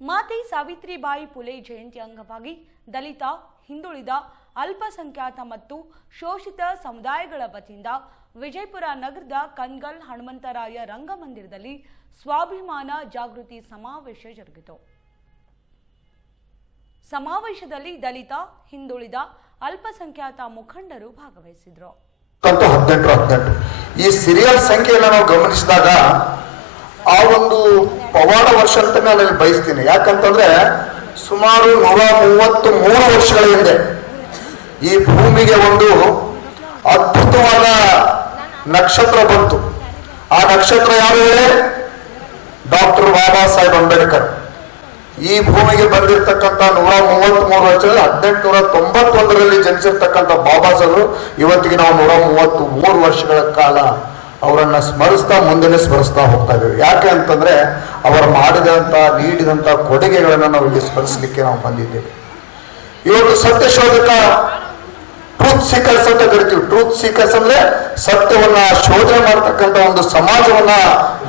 ಮಾತೆ ಸಾವಿತ್ರಿಬಾಯಿ ಪುಲೆ ಜಯಂತಿ ಅಂಗವಾಗಿ ದಲಿತ, ಹಿಂದುಳಿದ, ಅಲ್ಪಸಂಖ್ಯಾತ ಮತ್ತು ಶೋಷಿತ ಸಮುದಾಯಗಳ ವತಿಯಿಂದ ವಿಜಯಪುರ ನಗರದ ಕನ್ಗಲ್ ಹನುಮಂತರಾಯ ರಂಗಮಂದಿರದಲ್ಲಿ ಸ್ವಾಭಿಮಾನ ಜಾಗೃತಿ ಸಮಾವೇಶ ಜರುಗಿತು. ಸಮಾವೇಶದಲ್ಲಿ ದಲಿತ, ಹಿಂದುಳಿದ, ಅಲ್ಪಸಂಖ್ಯಾತ ಮುಖಂಡರು ಭಾಗವಹಿಸಿದರು. ಈ ಸೀರಿಯಲ್ ಸಂಖ್ಯೆಯನ್ನು ನಾವು ಗಮನಿಸಿದಾಗ ಆ ಒಂದು ಪವಾಡ ವರ್ಷ ಅಂತ ನಾನು ಬಯಸ್ತೀನಿ. ಯಾಕಂತಂದ್ರೆ ಸುಮಾರು 133 ವರ್ಷಗಳ ಹಿಂದೆ ಈ ಭೂಮಿಗೆ ಒಂದು ಅದ್ಭುತವಾದ ನಕ್ಷತ್ರ ಬಂತು. ಆ ನಕ್ಷತ್ರ ಯಾರು ಹೇಳಿ? ಡಾಕ್ಟರ್ ಬಾಬಾ ಸಾಹೇಬ್ ಅಂಬೇಡ್ಕರ್. ಈ ಭೂಮಿಗೆ ಬಂದಿರತಕ್ಕಂಥ 133 ವರ್ಷದಲ್ಲಿ 1891ರಲ್ಲಿ ಜನಿಸಿರ್ತಕ್ಕಂಥ ಬಾಬಾ ಸಾಹೇಬರು ಇವತ್ತಿಗೆ ನಾವು 133 ವರ್ಷಗಳ ಕಾಲ ಅವರನ್ನ ಸ್ಮರಿಸ್ತಾ ಮುಂದೆ ಸ್ಮರಿಸ್ತಾ ಹೋಗ್ತಾ ಇದ್ದೀವಿ. ಯಾಕೆ ಅಂತಂದ್ರೆ ಅವರು ನೀಡಿದಂತ ಕೊಡುಗೆಗಳನ್ನು ನಾವು ಇಲ್ಲಿ ಸ್ಮರಿಸಲಿಕ್ಕೆ ನಾವು ಬಂದಿದ್ದೇವೆ. ಇವತ್ತು ಸತ್ಯಶೋಧಕ ಟ್ರೂತ್ ಸೀಕರ್ಸ್ ಅಂತ ಕರಿತೀವಿ. ಟ್ರೂತ್ ಸೀಕರ್ಸ್ ಅಂದ್ರೆ ಸತ್ಯವನ್ನ ಶೋಧನೆ ಮಾಡತಕ್ಕಂಥ ಒಂದು ಸಮಾಜವನ್ನ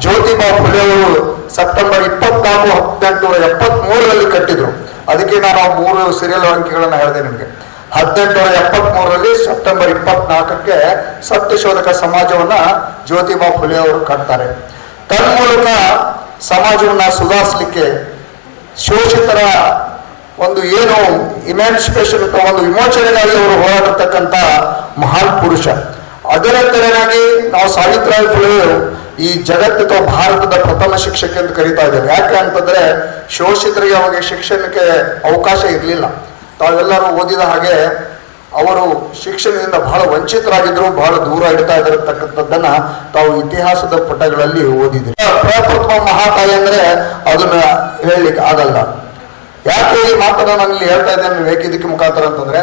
ಜ್ಯೋತಿಬಾ ಫುಲೆ ಅವರು ಸೆಪ್ಟೆಂಬರ್ 24, 1873ರಲ್ಲಿ ಕಟ್ಟಿದ್ರು. ಅದಕ್ಕೆ ನಾನು 3 ಸೀರಿಯಲ್ ಅಂಕಿಗಳನ್ನ ಹೇಳಿದೆ ನಿಮಗೆ. 1873ರಲ್ಲಿ ಸೆಪ್ಟೆಂಬರ್ 24ಕ್ಕೆ ಸತ್ಯಶೋಧಕ ಸಮಾಜವನ್ನ ಜ್ಯೋತಿಬಾ ಫುಲೆ ಅವರು ಕಟ್ತಾರೆ. ತನ್ಮೂಲಕ ಸಮಾಜವನ್ನ ಸುಧಾರಿಸಲಿಕ್ಕೆ ಶೋಷಿತರ ಒಂದು ಏನು ಇಮ್ಯಾನ್ಸಿಪೇಷನ್ ಅಥವಾ ಒಂದು ವಿಮೋಚನೆಗಾಗಿ ಅವರು ಹೋರಾಡತಕ್ಕಂಥ ಮಹಾನ್ ಪುರುಷ. ಅದರ ತೆರನಾಗಿ ನಾವು ಸಾವಿತ್ರಿಬಾಯಿ ಫುಲೆ ಈ ಜಗತ್ತು ಅಥವಾ ಭಾರತದ ಪ್ರಥಮ ಶಿಕ್ಷಕಿ ಅಂತ ಕರೀತಾ ಇದ್ದೇವೆ. ಯಾಕೆ ಅಂತಂದ್ರೆ ಶೋಷಿತರಿಗೆ ಅವಾಗ ಶಿಕ್ಷಣಕ್ಕೆ ಅವಕಾಶ ಇರಲಿಲ್ಲ. ತಾವೆಲ್ಲರೂ ಓದಿದ ಹಾಗೆ ಅವರು ಶಿಕ್ಷಣದಿಂದ ಬಹಳ ವಂಚಿತರಾಗಿದ್ರು, ಬಹಳ ದೂರ ಇಡ್ತಾ ಇರತಕ್ಕಂಥದ್ದನ್ನ ತಾವು ಇತಿಹಾಸದ ಪುಟಗಳಲ್ಲಿ ಓದಿದ್ರಿ. ಪ್ರಪ್ರಥಮ ಮಹಾತಾಯಿ ಅಂದ್ರೆ ಅದನ್ನ ಹೇಳಲಿಕ್ಕೆ ಆಗಲ್ಲ. ಯಾಕೆ ಈ ಮಾತನ್ನ ನಾನು ಇಲ್ಲಿ ಹೇಳ್ತಾ ಇದ್ದೇನೆ ವೇದಿಕೆ ಮುಖಾಂತರ ಅಂತಂದ್ರೆ,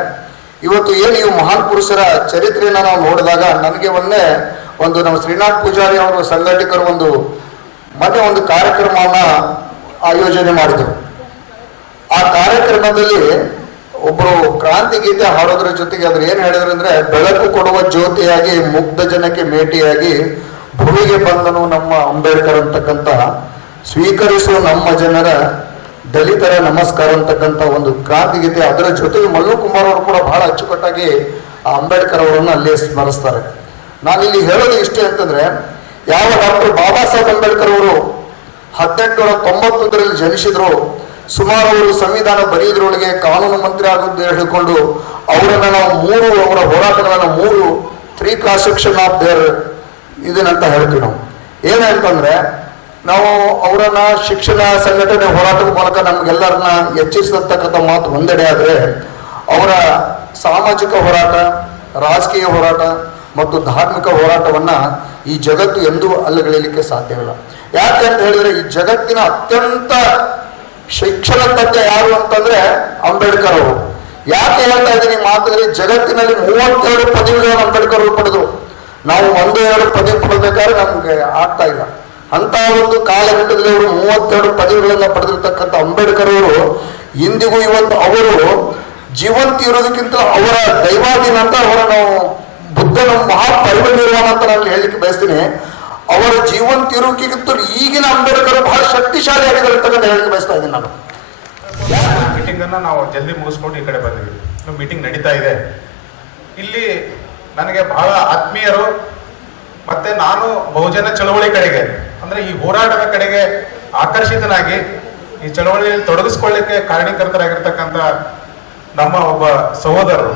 ಇವತ್ತು ಏನು ಇವು ಮಹಾನ್ ಪುರುಷರ ಚರಿತ್ರೆಯನ್ನ ನಾವು ನೋಡಿದಾಗ ನನಗೆ ಒಂದು ನಮ್ಮ ಶ್ರೀನಾಥ್ ಪೂಜಾರಿ ಅವರು ಸಂಘಟಕರು ಮೊನ್ನೆ ಒಂದು ಕಾರ್ಯಕ್ರಮವನ್ನ ಆಯೋಜನೆ ಮಾಡಿದರು. ಆ ಕಾರ್ಯಕ್ರಮದಲ್ಲಿ ಒಬ್ಬರು ಕ್ರಾಂತಿ ಗೀತೆ ಹಾಡೋದ್ರ ಜೊತೆಗೆ ಅದ್ರ ಏನ್ ಹೇಳಿದ್ರು ಅಂದ್ರೆ, ಬೆಳಕು ಕೊಡುವ ಜ್ಯೋತಿಯಾಗಿ ಮುಗ್ಧ ಜನಕ್ಕೆ ಮೇಟಿಯಾಗಿ ಭೂಮಿಗೆ ಬಂದನು ನಮ್ಮ ಅಂಬೇಡ್ಕರ್ ಅಂತಕ್ಕಂಥ, ಸ್ವೀಕರಿಸುವ ನಮ್ಮ ಜನರ ದಲಿತರ ನಮಸ್ಕಾರ ಅಂತಕ್ಕಂಥ ಒಂದು ಕ್ರಾಂತಿ ಗೀತೆ. ಅದರ ಜೊತೆಗೆ ಮಲ್ಲು ಕುಮಾರ್ ಅವರು ಕೂಡ ಬಹಳ ಅಚ್ಚುಕಟ್ಟಾಗಿ ಆ ಅಂಬೇಡ್ಕರ್ ಅವರನ್ನು ಅಲ್ಲಿ ಸ್ಮರಿಸ್ತಾರೆ. ನಾನಿಲ್ಲಿ ಹೇಳೋದು ಇಷ್ಟೇ ಅಂತಂದ್ರೆ, ಯಾವ ಡಾಕ್ಟರ್ ಬಾಬಾ ಸಾಹೇಬ್ ಅಂಬೇಡ್ಕರ್ ಅವರು 1891ರಲ್ಲಿ ಜನಿಸಿದ್ರು, ಸುಮಾರು ಅವರು ಸಂವಿಧಾನ ಬರೆಯೋದ್ರೊಳಗೆ ಕಾನೂನು ಮಂತ್ರಿ ಆಗೋದು ಹೇಳಿಕೊಂಡು ಅವರನ್ನ ನಾವು ಅವರ ಹೋರಾಟಗಳನ್ನ 3 ಕ್ಲಾಸಿಫಿಕೇಶನ್ ಆಫ್ ದೇರ್ ಇದನ್ನಂತ ಹೇಳ್ತೀವಿ ನಾವು. ಏನಂತಂದ್ರೆ, ನಾವು ಅವರನ್ನ ಶಿಕ್ಷಣ ಸಂಘಟನೆ ಹೋರಾಟದ ಮೂಲಕ ನಮ್ಗೆಲ್ಲರನ್ನ ಎಚ್ಚರಿಸತಕ್ಕಂಥ ಮಾತು ಒಂದೆಡೆ ಆದ್ರೆ, ಅವರ ಸಾಮಾಜಿಕ ಹೋರಾಟ, ರಾಜಕೀಯ ಹೋರಾಟ ಮತ್ತು ಧಾರ್ಮಿಕ ಹೋರಾಟವನ್ನ ಈ ಜಗತ್ತು ಎಂದೂ ಅಲ್ಲಗಳೆಯಲಿಕ್ಕೆ ಸಾಧ್ಯವಿಲ್ಲ. ಯಾಕೆ ಅಂತ ಹೇಳಿದ್ರೆ, ಈ ಜಗತ್ತಿನ ಅತ್ಯಂತ ಶಿಕ್ಷಣ ತಜ್ಞ ಯಾರು ಅಂತಂದ್ರೆ ಅಂಬೇಡ್ಕರ್ ಅವರು. ಯಾಕೆ ಹೇಳ್ತಾ ಇದ್ದೀನಿ ಮಾತುಗಳಲ್ಲಿ, ಜಗತ್ತಿನಲ್ಲಿ 32 ಪದವಿಗಳನ್ನು ಅಂಬೇಡ್ಕರ್ ಅವರು ಪಡೆದ್ರು. ನಾವು 1-2 ಪದವಿ ಪಡೆಬೇಕಾದ್ರೆ ನಮ್ಗೆ ಆಗ್ತಾ ಇಲ್ಲ. ಅಂತ ಒಂದು ಕಾಲಘಟ್ಟದಲ್ಲಿ ಅವರು 32 ಪದವಿಗಳನ್ನ ಪಡೆದಿರ್ತಕ್ಕಂಥ ಅಂಬೇಡ್ಕರ್ ಅವರು ಇಂದಿಗೂ ಇವತ್ತು ಅವರು ಜೀವಂತ ಇರೋದಕ್ಕಿಂತ ಅವರ ದೈವಾಧೀನ ಅಂತ ಅವರ ನಾವು ಬುದ್ಧನ ಮಹಾಪರಿನಿರ್ವಾಣ ಅಂತ ನಾನು ಹೇಳಲಿಕ್ಕೆ ಬಯಸ್ತೀನಿ. ಅವರ ಜೀವಂತ ಇರುವಿಕೆಗಿಂತ ಈಗಿನ ಅಂಬೇಡ್ಕರ್ ಬಹಳ ಶಕ್ತಿಶಾಲಿ ಆಗಿದ್ದಾರೆ ಅಂತ ಹೇಳಲಿಕ್ಕೆ ಬಯಸ್ತಾ ಇದ್ದೀನಿ ನಾನು. ಮೀಟಿಂಗ್ ಅನ್ನ ನಾವು ಜಲ್ದಿ ಮುಗಿಸ್ಕೊಂಡು ಈ ಕಡೆ ಬಂದಿವಿ. ಮೀಟಿಂಗ್ ನಡೀತಾ ಇದೆ. ಇಲ್ಲಿ ನನಗೆ ಬಹಳ ಆತ್ಮೀಯರು ಮತ್ತೆ ನಾನು ಬಹುಜನ ಚಳವಳಿ ಕಡೆಗೆ ಅಂದ್ರೆ ಈ ಹೋರಾಟದ ಕಡೆಗೆ ಆಕರ್ಷಿತನಾಗಿ ಈ ಚಳವಳಿಯಲ್ಲಿ ತೊಡಗಿಸ್ಕೊಳ್ಳಿಕ್ಕೆ ಕಾರಣೀಕರ್ತರಾಗಿರ್ತಕ್ಕಂಥ ನಮ್ಮ ಒಬ್ಬ ಸಹೋದರರು,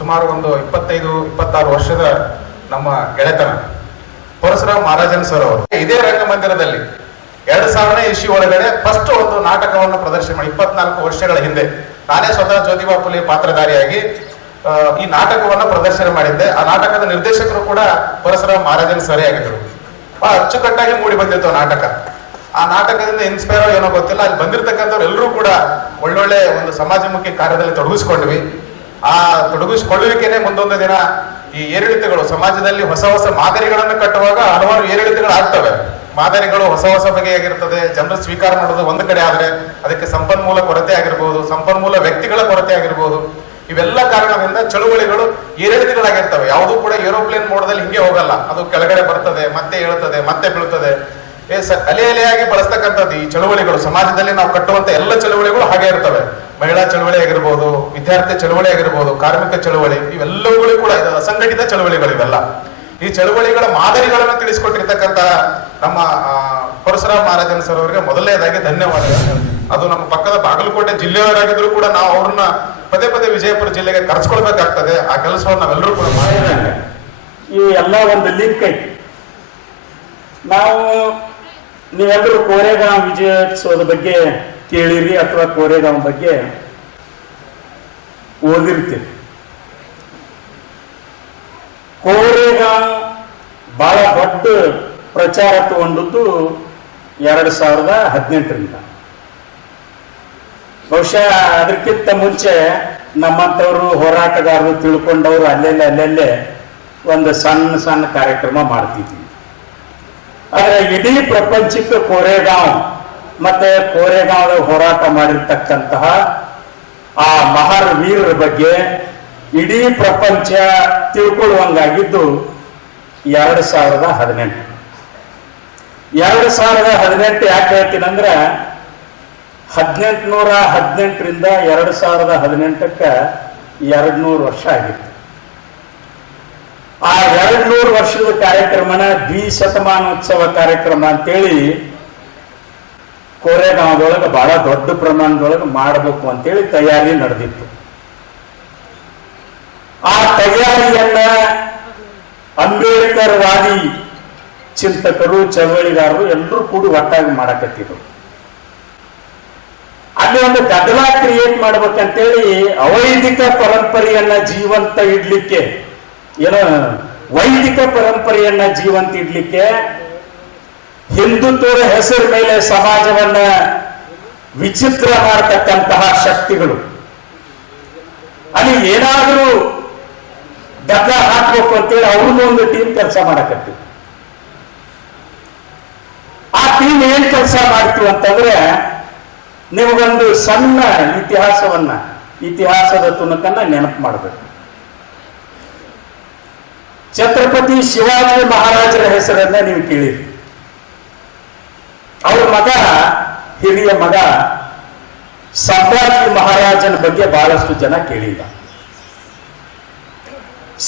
ಸುಮಾರು ಒಂದು 25-26 ವರ್ಷದ ನಮ್ಮ ಗೆಳೆತನ ಪರಶುರಾಮ್ ಮಹಾರಾಜನ್ ಸರ್ ಅವರು ಇದೇ ರಂಗಮಂದಿರದಲ್ಲಿ 2000ನೇ ಇಸ್ವಿ ಒಳಗಡೆ ಫಸ್ಟ್ ಒಂದು ನಾಟಕವನ್ನು ಪ್ರದರ್ಶನ ಮಾಡಿ 24 ವರ್ಷಗಳ ಹಿಂದೆ ನಾನೇ ಸ್ವತಃ ಜ್ಯೋತಿಬಾ ಫುಲೆ ಪಾತ್ರಧಾರಿಯಾಗಿ ಈ ನಾಟಕವನ್ನು ಪ್ರದರ್ಶನ ಮಾಡಿದ್ದೆ. ಆ ನಾಟಕದ ನಿರ್ದೇಶಕರು ಕೂಡ ಪರಶುರಾಮ್ ಮಹಾರಾಜನ್ ಸರೇ ಆಗಿದ್ರು. ಬಹಳ ಅಚ್ಚುಕಟ್ಟಾಗಿ ಮೂಡಿ ಬಂದಿತ್ತು ನಾಟಕ. ಆ ನಾಟಕದಿಂದ ಇನ್ಸ್ಪೈರ್ ಏನೋ ಗೊತ್ತಿಲ್ಲ, ಅಲ್ಲಿ ಬಂದಿರತಕ್ಕಂಥವ್ರು ಎಲ್ಲರೂ ಕೂಡ ಒಳ್ಳೊಳ್ಳೆ ಒಂದು ಸಮಾಜಮುಖಿ ಕಾರ್ಯದಲ್ಲಿ ತೊಡಗಿಸ್ಕೊಂಡ್ವಿ. ಆ ತೊಡಗಿಸಿಕೊಳ್ಳುವಿಕೆನೆ ಮುಂದೊಂದು ದಿನ ಈ ಏರಿಳಿತಗಳು ಸಮಾಜದಲ್ಲಿ ಹೊಸ ಮಾದರಿಗಳನ್ನು ಕಟ್ಟುವಾಗ ಹಲವಾರು ಏರಿಳಿತಗಳು ಆಗ್ತವೆ. ಮಾದರಿಗಳು ಹೊಸ ಬಗೆಯಾಗಿರ್ತದೆ. ಜನರು ಸ್ವೀಕಾರ ಮಾಡೋದು ಒಂದು ಕಡೆ ಆದ್ರೆ ಅದಕ್ಕೆ ಸಂಪನ್ಮೂಲ ಕೊರತೆ ಆಗಿರ್ಬೋದು, ಸಂಪನ್ಮೂಲ ವ್ಯಕ್ತಿಗಳ ಕೊರತೆ ಆಗಿರ್ಬೋದು. ಇವೆಲ್ಲ ಕಾರಣದಿಂದ ಚಳುವಳಿಗಳು ಏರಿಳಿತಗಳಾಗಿರ್ತವೆ. ಯಾವುದೂ ಕೂಡ ಏರೋಪ್ಲೇನ್ ಮೋಡದಲ್ಲಿ ಹಿಂಗೆ ಹೋಗಲ್ಲ. ಅದು ಕೆಳಗಡೆ ಬರ್ತದೆ, ಮತ್ತೆ ಏಳುತ್ತದೆ, ಮತ್ತೆ ಬೀಳ್ತದೆ. ಅಲೆ ಅಲೆಯಾಗಿ ಬಳಸ್ತಕ್ಕಂಥದ್ದು ಈ ಚಳುವಳಿಗಳು. ಸಮಾಜದಲ್ಲಿ ನಾವು ಕಟ್ಟುವಂತ ಎಲ್ಲ ಚಳುವಳಿಗಳು ಹಾಗೆ ಇರ್ತವೆ. ಮಹಿಳಾ ಚಳುವಳಿ ಆಗಿರ್ಬೋದು, ವಿದ್ಯಾರ್ಥಿ ಚಳುವಳಿ ಆಗಿರ್ಬೋದು, ಕಾರ್ಮಿಕ ಚಳುವಳಿ, ಇವೆಲ್ಲವುಗಳು ಕೂಡ ಅಸಂಘಟಿತ ಚಳುವಳಿಗಳು. ಇವೆಲ್ಲ ಈ ಚಳುವಳಿಗಳ ಮಾದರಿಗಳನ್ನು ತಿಳಿಸಿಕೊಟ್ಟಿರ್ತಕ್ಕಂಥ ನಮ್ಮ ಪರಶುರಾಮ ಮಹಾರಾಜನ್ ಸರ್ ಅವರಿಗೆ ಮೊದಲನೇದಾಗಿ ಧನ್ಯವಾದಗಳು. ಅದು ನಮ್ಮ ಪಕ್ಕದ ಬಾಗಲಕೋಟೆ ಜಿಲ್ಲೆಯವರಾಗಿದ್ರು ಕೂಡ ನಾವು ಅವ್ರನ್ನ ಪದೇ ಪದೇ ವಿಜಯಪುರ ಜಿಲ್ಲೆಗೆ ಕರೆಸ್ಕೊಳ್ಬೇಕಾಗ್ತದೆ. ಆ ಕೆಲಸವನ್ನು ನಾವೆಲ್ಲರೂ ಕೂಡ ಮಾಡಿದ್ರೆ ಇವು ಎಲ್ಲ ಒಂದು ಲಿಂಕ್ ಐತಿ. ನಾವು ನೀವೆಲ್ಲರೂ ಕೋರೆಗಾಂವ್ ವಿಜಯೋತ್ಸವದ ಬಗ್ಗೆ ಕೇಳಿರಿ ಅಥವಾ ಕೋರೆಗಾಂವ್ ಬಗ್ಗೆ ಓದಿರ್ತೀರಿ. ಕೋರೆಗಾಂವ್ ಬಹಳ ದೊಡ್ಡ ಪ್ರಚಾರ ತಗೊಂಡದ್ದು 2018ರಿಂದ. ಬಹುಶಃ ಅದಕ್ಕಿಂತ ಮುಂಚೆ ನಮ್ಮಂಥವ್ರು ಹೋರಾಟಗಾರರು ತಿಳ್ಕೊಂಡವರು ಅಲ್ಲೆಲ್ಲೇ ಒಂದು ಸಣ್ಣ ಸಣ್ಣ ಕಾರ್ಯಕ್ರಮ ಮಾಡ್ತಿದ್ವಿ. ಆದರೆ ಇಡೀ ಪ್ರಪಂಚಕ್ಕೆ ಕೋರೆಗಾಂವ್ ಮತ್ತೆ ಕೋರೆಗಾಂವ್ ಹೋರಾಟ ಮಾಡಿರ್ತಕ್ಕಂತಹ ಆ ಮಹಾರ್ ವೀರರ ಬಗ್ಗೆ ಇಡೀ ಪ್ರಪಂಚ ತಿಳ್ಕೊಳ್ಳುವಂಗಾಗಿದ್ದು 2018. 2018 ಯಾಕೆ ಹೇಳ್ತೀನಂದ್ರೆ 1818ರಿಂದ 2018ಕ್ಕೆ 200 ವರ್ಷ ಆಗಿತ್ತು. ಆ 200 ವರ್ಷದ ಕಾರ್ಯಕ್ರಮನ ದ್ವಿಶತಮಾನೋತ್ಸವ ಕಾರ್ಯಕ್ರಮ ಅಂತೇಳಿ ಕೋರೆಗಾಂವ್ದೊಳಗೆ ಬಹಳ ದೊಡ್ಡ ಪ್ರಮಾಣದೊಳಗೆ ಮಾಡಬೇಕು ಅಂತೇಳಿ ತಯಾರಿ ನಡೆದಿತ್ತು. ಆ ತಯಾರಿಯನ್ನ ಅಂಬೇಡ್ಕರ್ ವಾದಿ ಚಿಂತಕರು, ಚಳವಳಿಗಾರರು ಎಲ್ಲರೂ ಕೂಡಿ ಒಟ್ಟಾಗಿ ಮಾಡಕತ್ತಿದ್ರು. ಅಲ್ಲಿ ಒಂದು ಗದ್ದಲ ಕ್ರಿಯೇಟ್ ಮಾಡ್ಬೇಕಂತೇಳಿ ಅವೈದಿಕ ಪರಂಪರೆಯನ್ನ ಜೀವಂತ ಇಡ್ಲಿಕ್ಕೆ, ಏನೋ ವೈದಿಕ ಪರಂಪರೆಯನ್ನ ಜೀವಂತ ಇಡ್ಲಿಕ್ಕೆ ಹಿಂದುತ್ವದ ಹೆಸರ ಮೇಲೆ ಸಮಾಜವನ್ನ ವಿಚಿತ್ರ ಮಾಡತಕ್ಕಂತಹ ಶಕ್ತಿಗಳು ಅಲ್ಲಿ ಏನಾದರೂ ಗದ್ದಲ ಹಾಕ್ಬೇಕು ಅಂತೇಳಿ ಅವ್ರದ್ದು ಒಂದು ಟೀಮ್ ಕೆಲಸ ಮಾಡಕತ್ತೀವಿ. ಆ ಟೀಮ್ ಏನ್ ಕೆಲಸ ಮಾಡ್ತೀವಿ ಅಂತಂದ್ರೆ, ನಿಮಗೊಂದು ಸಣ್ಣ ಇತಿಹಾಸದ ತುಣುಕನ್ನ ನೆನಪು ಮಾಡಬೇಕು. ಛತ್ರಪತಿ ಶಿವಾಜಿ ಮಹಾರಾಜರ ಹೆಸರನ್ನ ನೀವು ಕೇಳಿರಿ. ಅವ್ರ ಮಗ, ಹಿರಿಯ ಮಗ ಸಂಭಾಜಿ ಮಹಾರಾಜನ ಬಗ್ಗೆ ಬಹಳಷ್ಟು ಜನ ಕೇಳಿಲ್ಲ.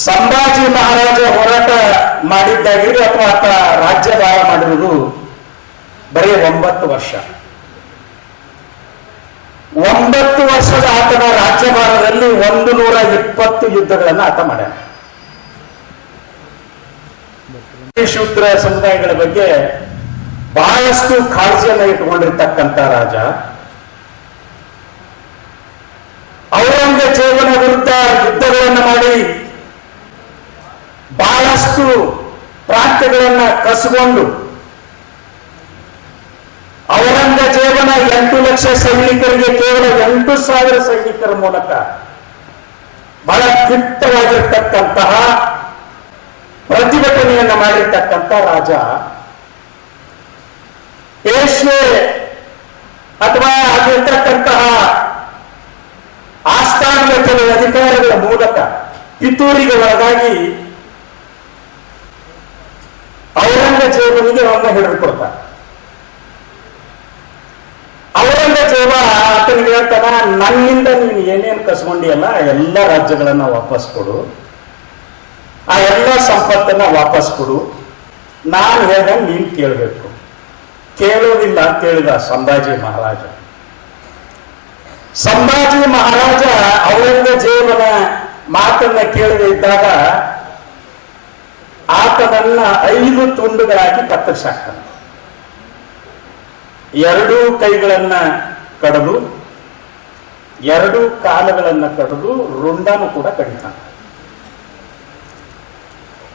ಸಂಭಾಜಿ ಮಹಾರಾಜ ಹೋರಾಟ ಮಾಡಿದ್ದಾಗಿರಿ ಅಥವಾ ಆತ ರಾಜ್ಯಭಾರ ಮಾಡಿರುವುದು ಬರೀ 9 ವರ್ಷ. 9 ವರ್ಷದ ಆತನ ರಾಜ್ಯಭಾರದಲ್ಲಿ 120 ಯುದ್ಧಗಳನ್ನು ಆತ ಮಾಡ್ಯಾನ. ಶೂದ್ರ ಸಮುದಾಯಗಳ ಬಗ್ಗೆ ಬಹಳಷ್ಟು ಕಾಳಜಿಯನ್ನು ಇಟ್ಟುಕೊಂಡಿರ್ತಕ್ಕಂಥ ರಾಜ. ಔರಂಗಜೇಬನ ವಿರುದ್ಧ ಯುದ್ಧಗಳನ್ನು ಮಾಡಿ ಬಹಳಷ್ಟು ಪ್ರಾಂತ್ಯಗಳನ್ನ ಕಸಿಕೊಂಡು ಔರಂಗಜೇಬನ 8 ಲಕ್ಷ ಸೈನಿಕರಿಗೆ ಕೇವಲ 8,000 ಸೈನಿಕರ ಮೂಲಕ ಬಹಳ ದಿಟ್ಟವಾಗಿರ್ತಕ್ಕಂತಹ ಪ್ರತಿಭಟನೆಯನ್ನ ಮಾಡಿರ್ತಕ್ಕಂಥ ರಾಜ. ಪೇಶ್ವೆ ಅಥವಾ ಆಗಿರ್ತಕ್ಕಂತಹ ಆಸ್ಥಾನದ ಕೆಲವು ಅಧಿಕಾರಿಗಳ ಮೂಲಕ ಪಿತೂರಿಗೆ ಒಳಗಾಗಿ ಔರಂಗಜೇಬನಿಗೆ ಅವನ್ನ ಹಿಡಿದುಕೊಡ್ತಾನೆ. ಔರಂಗಜೇಬ ಆತನಿಗೆ ಹೇಳ್ತಾನ, ನನ್ನಿಂದ ನೀನು ಏನೇನು ಕಸ್ಕೊಂಡಿಯಲ್ಲ ಎಲ್ಲ ರಾಜ್ಯಗಳನ್ನ ವಾಪಸ್ ಕೊಡು, ಆ ಎಲ್ಲ ಸಂಪತ್ತನ್ನ ವಾಪಸ್ ಕೊಡು, ನಾನು ಹೇಳ್ದಂಗೆ ನೀನು ಕೇಳಬೇಕು. ಕೇಳೋದಿಲ್ಲ ಅಂತ ಹೇಳಿದ ಸಂಭಾಜಿ ಮಹಾರಾಜ. ಸಂಭಾಜಿ ಮಹಾರಾಜ ಔರಂಗಜೇಬನ ಮಾತನ್ನ ಕೇಳದೆ ಇದ್ದಾಗ ಆತನನ್ನ 5 ತುಂಡುಗಳಾಗಿ ಕತ್ತರಿಸಾಕ್ತಾನೆ. 2 ಕೈಗಳನ್ನ ಕಡಿದು 2 ಕಾಲುಗಳನ್ನ ಕಡಿದು ರುಂಡಾನು ಕೂಡ ಕಡಿತಾನೆ.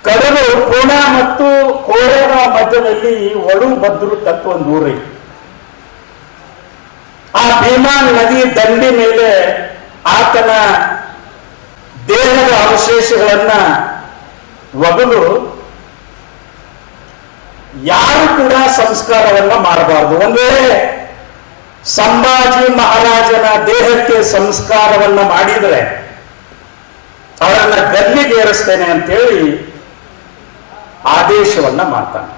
ಕಡಲು ಪೂನಾ ಮತ್ತು ಕೋರೆಗಾಂವ್ ಮಧ್ಯದಲ್ಲಿ ಒಳು ಬದ್ರು ತಕ್ಕ ಒಂದು ಊರೈತಿ. ಆ ಭೀಮಾ ನದಿ ದಂಡಿ ಮೇಲೆ ಆತನ ದೇಹದ ಅವಶೇಷಗಳನ್ನ ಒಗಲು ಯಾರು ಕೂಡ ಸಂಸ್ಕಾರವನ್ನ ಮಾಡಬಾರದು. ಒಂದು ವೇಳೆ ಸಂಭಾಜಿ ಮಹಾರಾಜನ ದೇಹಕ್ಕೆ ಸಂಸ್ಕಾರವನ್ನ ಮಾಡಿದರೆ ಅವರನ್ನ ಗಲ್ಲಿಗೆ ಏರಿಸ್ತೇನೆ ಅಂತೇಳಿ ಆದೇಶವನ್ನ ಮಾಡ್ತಾನೆ.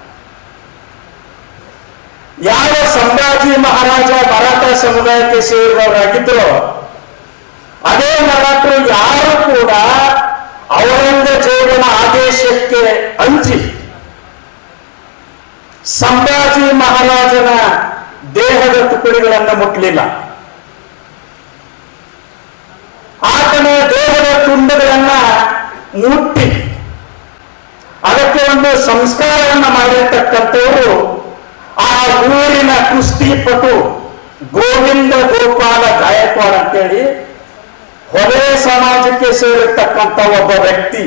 ಯಾವ ಸಂಭಾಜಿ ಮಹಾರಾಜ ಮರಾಠ ಸಮುದಾಯಕ್ಕೆ ಸೇರಿದವರಾಗಿದ್ರು ಅದೇ ಮರಾಠರು ಯಾರು ಕೂಡ ಔರಂಗಜೇಬನ ಆದೇಶಕ್ಕೆ ಅಂಜಿ ಸಂಭಾಜಿ ಮಹಾರಾಜನ ದೇಹದ ತುಕಡಿಗಳನ್ನು ಮುಟ್ಟಲಿಲ್ಲ. ಆತನ ದೇಹದ ತುಂಡುಗಳನ್ನ ಮುಟ್ಟಿ ಅದಕ್ಕೆ ಒಂದು ಸಂಸ್ಕಾರವನ್ನು ಮಾಡಿರ್ತಕ್ಕಂಥವರು ಆ ಊರಿನ ಕುಸ್ತಿಪಟು ಗೋವಿಂದ ಗೋಪಾಲ ಗಾಯಕ್ವಾಡ್ ಅಂತೇಳಿ ಹೊಲೆ ಸಮಾಜಕ್ಕೆ ಸೇರಿರ್ತಕ್ಕಂಥ ಒಬ್ಬ ವ್ಯಕ್ತಿ.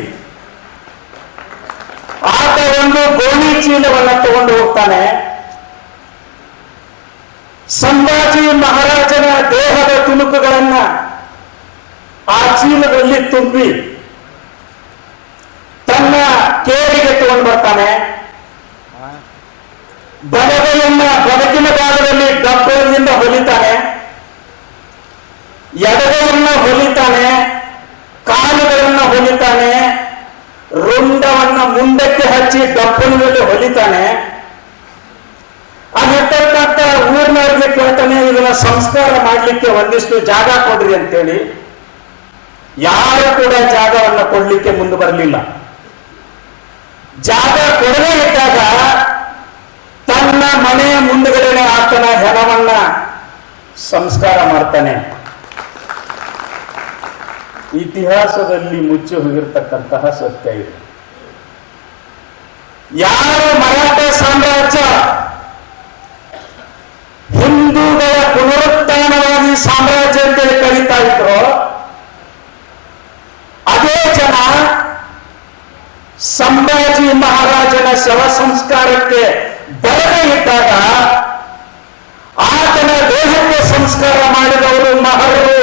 ಆತ ಒಂದು ಗೋಣಿ ಚೀಲವನ್ನು ತಗೊಂಡು ಹೋಗ್ತಾನೆ. ಸಂಭಾಜಿ ಮಹಾರಾಜನ ದೇಹದ ತುಣುಕುಗಳನ್ನ ಆ ಚೀಲದಲ್ಲಿ ತುಂಬಿ ತನ್ನ ಕೇರಿಗೆ ತಗೊಂಡು ಬರ್ತಾನೆ. ಬಲಗೈಯನ್ನ ಬಲಗಿನ ಭಾಗದಲ್ಲಿ ಡಬ್ಬದಿಂದ ಹೊಲಿತಾನೆ, ಎಡಗೈಯನ್ನ ಹೊಲಿತಾನೆ, ಕಾಲುಗಳನ್ನ ಹೊಲಿತಾನೆ, ರುಂಡವನ್ನ ಮುಂದಕ್ಕೆ ಹಚ್ಚಿ ಡಬ್ಬನ ಮೇಲೆ ಹೊಲಿತಾನೆ. ಅಲ್ಲಿರ್ತಕ್ಕಂಥ ಊರಿನವ್ರಿಗೆ ಕೇಳ್ತಾನೆ, ಇದನ್ನ ಸಂಸ್ಕಾರ ಮಾಡ್ಲಿಕ್ಕೆ ಒಂದಿಷ್ಟು ಜಾಗ ಕೊಡ್ರಿ ಅಂತೇಳಿ. ಯಾರು ಕೂಡ ಜಾಗವನ್ನ ಕೊಡ್ಲಿಕ್ಕೆ ಮುಂದೆ ಬರಲಿಲ್ಲ. ಜಾಗ ಕೊಡದೇ ಇದ್ದಾಗ ತನ್ನ ಮನೆಯ ಮುಂದುಗಡೆ ಆತನ ಹೆಣವನ್ನ ಸಂಸ್ಕಾರ ಮಾಡ್ತಾನೆ. ಇತಿಹಾಸದಲ್ಲಿ ಮುಚ್ಚಿ ಹೋಗಿರ್ತಕ್ಕಂತಹ ಸತ್ಯ ಇದು. ಯಾರು ಮರಾಠ ಸಾಮ್ರಾಜ್ಯ ಹಿಂದೂಗಳ ಪುನರುತ್ಥಾನವಾದಿ ಸಾಮ್ರಾಜ್ಯ ಅಂತೇಳಿ ಕರೀತಾ ಇದ್ರು, ಅದೇ ಜನ ಸಂಭಾಜಿ ಮಹಾರಾಜನ ಶವ ಸಂಸ್ಕಾರಕ್ಕೆ ಬರದೇ ಇದ್ದಾಗ ಆತನ ದೇಹಕ್ಕೆ ಸಂಸ್ಕಾರ ಮಾಡಿದವರು ಮಹರು.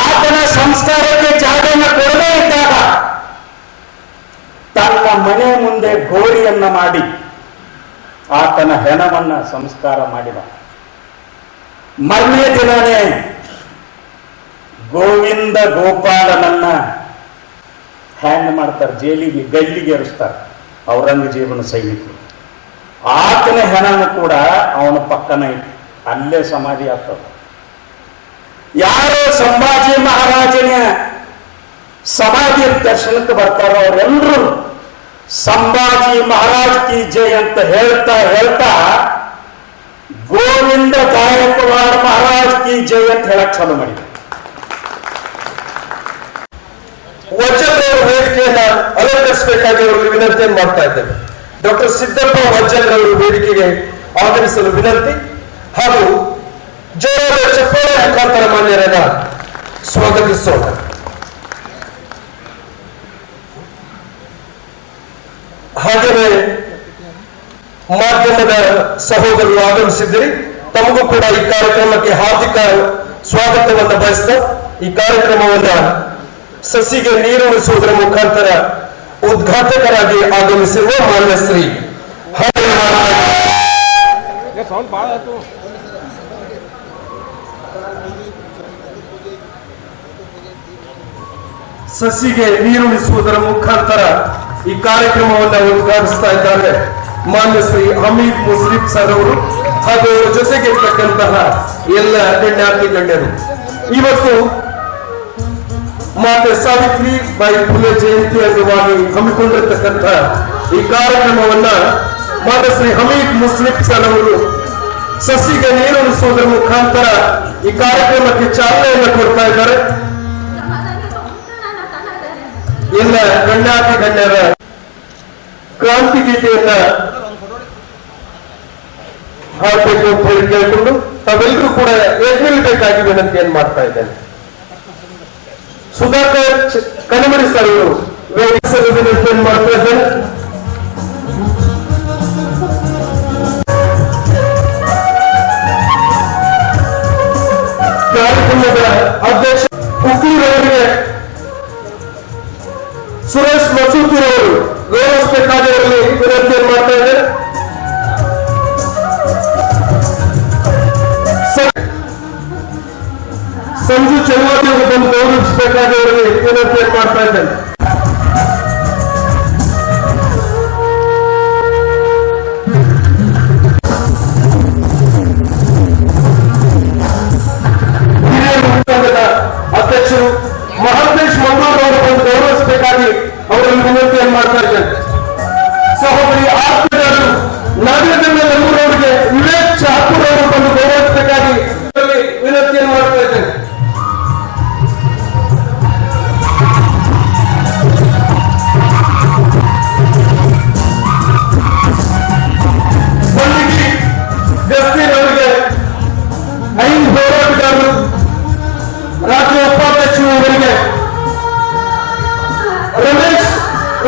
ಆತನ ಸಂಸ್ಕಾರಕ್ಕೆ ಜಾಗವನ್ನು ಕೊಡದೇ ಇದ್ದಾಗ ತನ್ನ ಮನೆ ಮುಂದೆ ಗೋರಿಯನ್ನ ಮಾಡಿ ಆತನ ಹೆಣವನ್ನ ಸಂಸ್ಕಾರ ಮಾಡಿದ. ಮರನೇ ದಿನನೇ ಗೋವಿಂದ ಗೋಪಾಲನನ್ನ ಹ್ಯಾಂಗ್ ಮಾಡ್ತಾರೆ, ಜೈಲಿಗೆ ಗಲ್ಲಿಗೆ ಏರಿಸ್ತಾರೆ ಔರಂಗಜೇಬನ ಸೈನಿಕರು. ಆತನ ಹೆಣನು ಕೂಡ ಅವನ ಪಕ್ಕನ ಇತ್ತು, ಅಲ್ಲೇ ಸಮಾಧಿ ಆಗ್ತದೆ. ಯಾರು ಸಂಭಾಜಿ ಮಹಾರಾಜನ ಸಮಾಧಿ ದರ್ಶನಕ್ಕೆ ಬರ್ತಾರೋ ಅವರೆಲ್ಲರೂ ಸಂಭಾಜಿ ಮಹಾರಾಜ್ ಕಿ ಜೈ ಅಂತ ಹೇಳ್ತಾ ಹೇಳ್ತಾ ಗೋವಿಂದ ಗಾಯಕ್ವಾಡ್ ಮಹಾರಾಜ್ ಕಿ ಜೈ ಅಂತ ಹೇಳಕ್ ಚಾಲು ಮಾಡಿದ್ರು. ವಜ್ಜಲ್ರವರ ವೇದಿಕೆಯನ್ನ ಅಲಂಕರಿಸಬೇಕಾಗಿ ಅವರಿಗೆ ವಿನಂತಿಯನ್ನು ಮಾಡ್ತಾ ಇದ್ದೇವೆ. ಡಾಕ್ಟರ್ ಸಿದ್ದಪ್ಪ ವಜ್ಜಲ್ರವರು ವೇದಿಕೆಗೆ ಆಗಮಿಸಲು ವಿನಂತಿ ಹಾಗೂ ಜೋರಾದ ಚಪ್ಪಾಳೆ ಮುಖಾಂತರ ಮಾನ್ಯರನ್ನ ಸ್ವಾಗತಿಸೋಣ. ಹಾಗೆಯೇ ಮಾಧ್ಯಮದ ಸಹೋದರರು ಆಗಮಿಸಿದ್ದೀರಿ, ತಮಗೂ ಕೂಡ ಈ ಕಾರ್ಯಕ್ರಮಕ್ಕೆ ಹಾರ್ದಿಕ ಸ್ವಾಗತವನ್ನು ಬಯಸ್ತಾ ಈ ಕಾರ್ಯಕ್ರಮವನ್ನ ಸಸಿಗೆ ನೀರುಣಿಸುವುದರ ಮುಖಾಂತರ ಉದ್ಘಾಟಕರಾಗಿ ಆಗಮಿಸಿರುವ ಮಾನ್ಯ ಶ್ರೀ ಸಸಿಗೆ ನೀರುಣಿಸುವುದರ ಮುಖಾಂತರ ಈ ಕಾರ್ಯಕ್ರಮವನ್ನು ಉದ್ಘಾಟಿಸ್ತಾ ಇದ್ದಾರೆ ಮಾನ್ಯ ಶ್ರೀ ಹಮೀದ್ ಮುಸ್ಲಿಂ ಸರ್ ಅವರು ಹಾಗೂ ಅವರ ಜೊತೆಗಿರ್ತಕ್ಕಂತಹ ಎಲ್ಲ ಗಣ್ಯಾತಿ ಗಣ್ಯರು. ಇವತ್ತು ಮಾತೆ ಸಾವಿತ್ರಿ ಬಾಯಿ ಫುಲೆ ಜಯಂತಿ ಅಂಗವಾಗಿ ಹಮ್ಮಿಕೊಂಡಿರ್ತಕ್ಕಂಥ ಈ ಕಾರ್ಯಕ್ರಮವನ್ನ ಮಾತೆ ಶ್ರೀ ಹಮೀದ್ ಮುಸ್ಲಿಂ ಸರ್ ಅವರು ಸಸಿಗೆ ನೀರುಣಿಸುವುದರ ಮುಖಾಂತರ ಈ ಕಾರ್ಯಕ್ರಮಕ್ಕೆ ಚಾಲನೆಯನ್ನು ಕೊಡ್ತಾ ಇದ್ದಾರೆ. ಎಲ್ಲ ಗಣ್ಯಾತಿ ಗಣ್ಯರ ಕ್ರಾಂತಿ ಗೀತೆಯನ್ನ ಹಾಡಬೇಕು ಅಂತ ಹೇಳಿ ಕೇಳಿಕೊಂಡು ತಾವೆಲ್ಲರೂ ಕೂಡ ಎದ್ನಿಲ್ಬೇಕಾಗಿ ವಿನಂತಿಯನ್ನು ಮಾಡ್ತಾ ಇದ್ದೇನೆ. ಸುಧಾಕರ್ ಕನಮಡಿ ಸರ್ ಅವರು ವೇದಿಸಲು ವಿನಂತಿಯನ್ನು ಮಾಡ್ತಾ ಇದ್ದಾರೆ. ಕಾರ್ಯಕ್ರಮದ ಅಧ್ಯಕ್ಷ ಉಕ್ಕಿರವರಿಗೆ ಸುರೇಶ್ ಮಸೂತಿರವರು ಗೌರವಿಸಬೇಕಾದವರಲ್ಲಿ ವಿನಂತಿಯನ್ನು ಮಾಡ್ತಾ ಇದ್ದಾರೆ. ಸಂಜು ಚೌಹಾಣ್ ಅವರು ಬಂದು ಗೌರವಿಸಬೇಕಾದವರಲ್ಲಿ ವಿನಂತಿಯನ್ನು ಮಾಡ್ತಾ ಇದ್ದೇನೆ. ಮಾಡ್ತಾ ಇದ್ದೇನೆ. ಸಹೋದರಿ ಆತ್ಮೀಯರು ನಾಗರಿಕರ ನಮ್ಮೂರವರಿಗೆ ವಿವೇಕ್ ಶಾಪುರ್ ಅವರು ಬಂದು ಗೌರವಿಸಬೇಕಾಗಿ ವಿನಂತಿಯನ್ನು ಮಾಡ್ತಾ ಇದ್ದೇನೆ. ಜಸ್ಟಿನ್ ಅವರಿಗೆ, ಐನ್ ಹೋರಾಟಗಾರರು, ರಾಜ್ಯ ಉಪಾಧ್ಯಕ್ಷರು ಅವರಿಗೆ, ರಮೇಶ್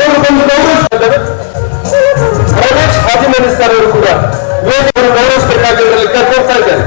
ಅವರು ಬಂದು ಗೌರವಿಸಿದ್ದಾರೆ. ರಮೇಶ್ ಹಾಜಿಮನಿ ಸರ್ ಅವರು ಕೂಡ ವೇದಿಕೆಯನ್ನು ಗೌರವಿಸಬೇಕಾಗಿ ಇವರಲ್ಲಿ ಕರ್ಕೊಳ್ತಾ ಇದ್ದಾರೆ.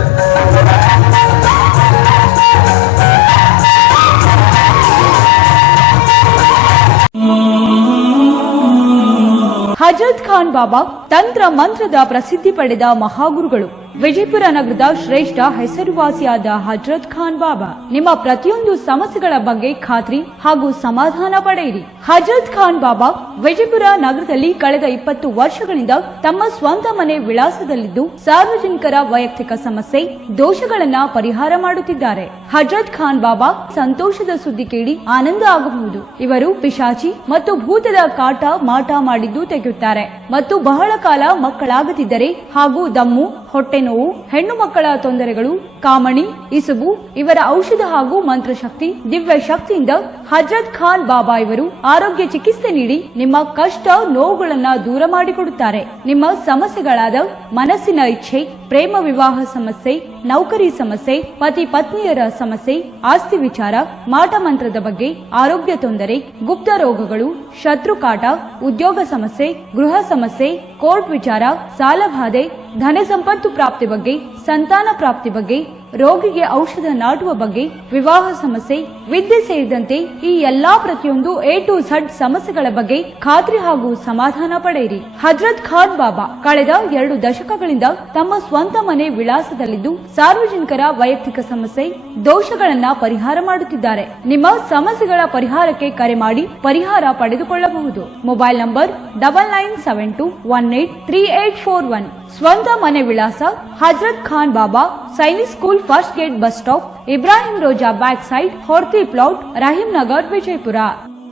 ಹಜರತ್ ಖಾನ್ ಬಾಬಾ ತಂತ್ರ ಮಂತ್ರದ ಪ್ರಸಿದ್ಧಿ ಪಡೆದ ಮಹಾಗುರುಗಳು. ವಿಜಯಪುರ ನಗರದ ಶ್ರೇಷ್ಠ ಹೆಸರುವಾಸಿಯಾದ ಹಜರತ್ ಖಾನ್ ಬಾಬಾ ನಿಮ್ಮ ಪ್ರತಿಯೊಂದು ಸಮಸ್ಯೆಗಳ ಬಗ್ಗೆ ಖಾತ್ರಿ ಹಾಗೂ ಸಮಾಧಾನ ಪಡೆಯಿರಿ. ಹಜರತ್ ಖಾನ್ ಬಾಬಾ ವಿಜಯಪುರ ನಗರದಲ್ಲಿ ಕಳೆದ 20 ವರ್ಷಗಳಿಂದ ತಮ್ಮ ಸ್ವಂತ ಮನೆ ವಿಳಾಸದಲ್ಲಿದ್ದು ಸಾರ್ವಜನಿಕರ ವೈಯಕ್ತಿಕ ಸಮಸ್ಯೆ ದೋಷಗಳನ್ನ ಪರಿಹಾರ ಮಾಡುತ್ತಿದ್ದಾರೆ. ಹಜರತ್ ಖಾನ್ ಬಾಬಾ ಸಂತೋಷದ ಸುದ್ದಿ ಕೇಳಿ ಆನಂದ ಆಗಬಹುದು. ಇವರು ಪಿಶಾಚಿ ಮತ್ತು ಭೂತದ ಕಾಟ ಮಾಟ ಮಾಡಿದ್ದು ತೆಗೆಯುತ್ತಾರೆ ಮತ್ತು ಬಹಳ ಕಾಲ ಮಕ್ಕಳಾಗದಿದ್ದರೆ ಹಾಗೂ ದಮ್ಮು, ಹೊಟ್ಟೆ ನೋವು, ಹೆಣ್ಣು ಮಕ್ಕಳ ತೊಂದರೆಗಳು, ಕಾಮಣಿ, ಇಸುಬು ಇವರ ಔಷಧ ಹಾಗೂ ಮಂತ್ರಶಕ್ತಿ, ದಿವ್ಯ ಶಕ್ತಿಯಿಂದ ಹಜರತ್ ಖಾನ್ ಬಾಬಾ ಇವರು ಆರೋಗ್ಯ ಚಿಕಿತ್ಸೆ ನೀಡಿ ನಿಮ್ಮ ಕಷ್ಟ ನೋವುಗಳನ್ನ ದೂರ ಮಾಡಿಕೊಡುತ್ತಾರೆ. ನಿಮ್ಮ ಸಮಸ್ಯೆಗಳಾದ ಮನಸ್ಸಿನ ಇಚ್ಛೆ, ಪ್ರೇಮ ವಿವಾಹ ಸಮಸ್ಯೆ, ನೌಕರಿ ಸಮಸ್ಯೆ, ಪತಿ ಪತ್ನಿಯರ ಸಮಸ್ಯೆ, ಆಸ್ತಿ ವಿಚಾರ, ಮಾಟ ಮಂತ್ರದ ಬಗ್ಗೆ, ಆರೋಗ್ಯ ತೊಂದರೆ, ಗುಪ್ತ ರೋಗಗಳು, ಶತ್ರುಕಾಟ, ಉದ್ಯೋಗ ಸಮಸ್ಯೆ, ಗೃಹ ಸಮಸ್ಯೆ, ಕೋರ್ಟ್ ವಿಚಾರ, ಸಾಲಬಾಧೆ, ಧನ ಸಂಪತ್ತು ಪ್ರಾಪ್ತಿ ಬಗ್ಗೆ, ಸಂತಾನ ಪ್ರಾಪ್ತಿ ಬಗ್ಗೆ, ರೋಗಿಗೆ ಔಷಧ ನಾಟುವ ಬಗ್ಗೆ, ವಿವಾಹ ಸಮಸ್ಯೆ, ವಿದ್ಯೆ ಸೇರಿದಂತೆ ಈ ಎಲ್ಲಾ ಪ್ರತಿಯೊಂದು A to Z ಸಮಸ್ಯೆಗಳ ಬಗ್ಗೆ ಖಾತ್ರಿ ಹಾಗೂ ಸಮಾಧಾನ ಪಡೆಯಿರಿ. ಹಜರತ್ ಖಾನ್ ಬಾಬಾ ಕಳೆದ 2 ದಶಕಗಳಿಂದ ತಮ್ಮ ಸ್ವಂತ ಮನೆ ವಿಳಾಸದಲ್ಲಿದ್ದು ಸಾರ್ವಜನಿಕರ ವೈಯಕ್ತಿಕ ಸಮಸ್ಯೆ ದೋಷಗಳನ್ನ ಪರಿಹಾರ ಮಾಡುತ್ತಿದ್ದಾರೆ. ನಿಮ್ಮ ಸಮಸ್ಯೆಗಳ ಪರಿಹಾರಕ್ಕೆ ಕರೆ ಮಾಡಿ ಪರಿಹಾರ ಪಡೆದುಕೊಳ್ಳಬಹುದು. Mobile number 9972183841. ಸ್ವಂತ ಮನೆ ವಿಳಾಸ Hazrat Khan Baba Sainik school first gate bus stop, Ibrahim Roza back side, Horti plot, Rahim Nagar, Vijayapura.